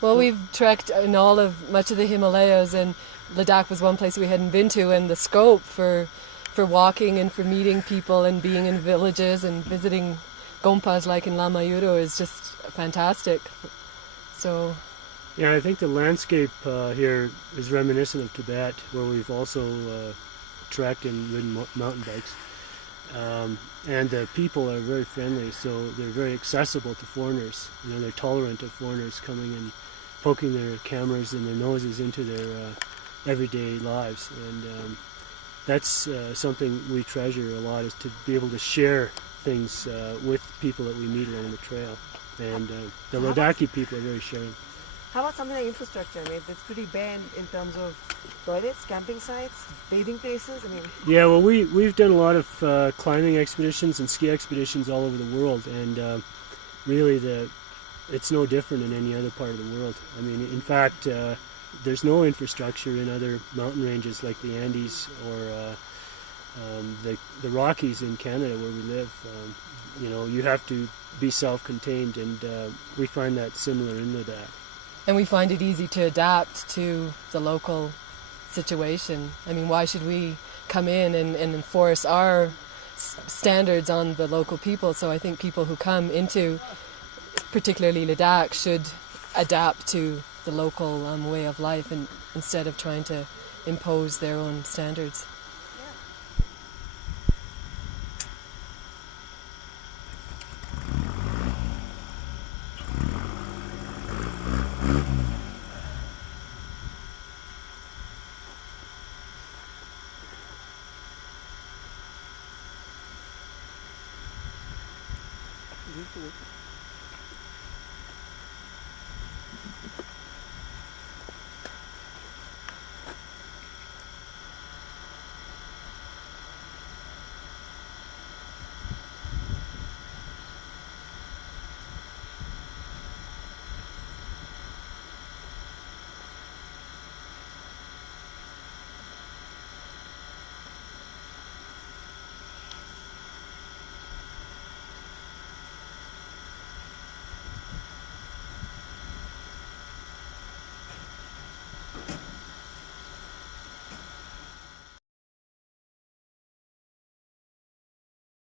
Well, we've trekked in much of the Himalayas, and Ladakh was one place we hadn't been to, and the scope for walking and for meeting people and being in villages and visiting gompas like in Lamayuru is just fantastic. So, yeah, I think the landscape here is reminiscent of Tibet, where we've also trekked and ridden mountain bikes. And the people are very friendly, so they're very accessible to foreigners. You know, they're tolerant of foreigners coming and poking their cameras and their noses into their everyday lives. And that's something we treasure a lot, is to be able to share things with people that we meet along the trail. And the Ladakhi people are very sharing. How about something like infrastructure? I mean, it's pretty bare in terms of toilets, camping sites, bathing places. I mean, yeah, well, we've done a lot of climbing expeditions and ski expeditions all over the world, and really it's no different in any other part of the world. I mean, in fact, there's no infrastructure in other mountain ranges like the Andes or the Rockies in Canada where we live. You know, you have to be self-contained, and we find that similar in Ladakh. and we find it easy to adapt to the local situation. I mean, why should we come in and enforce our standards on the local people? So I think people who come into particularly Ladakh should adapt to the local way of life, and instead of trying to impose their own standards.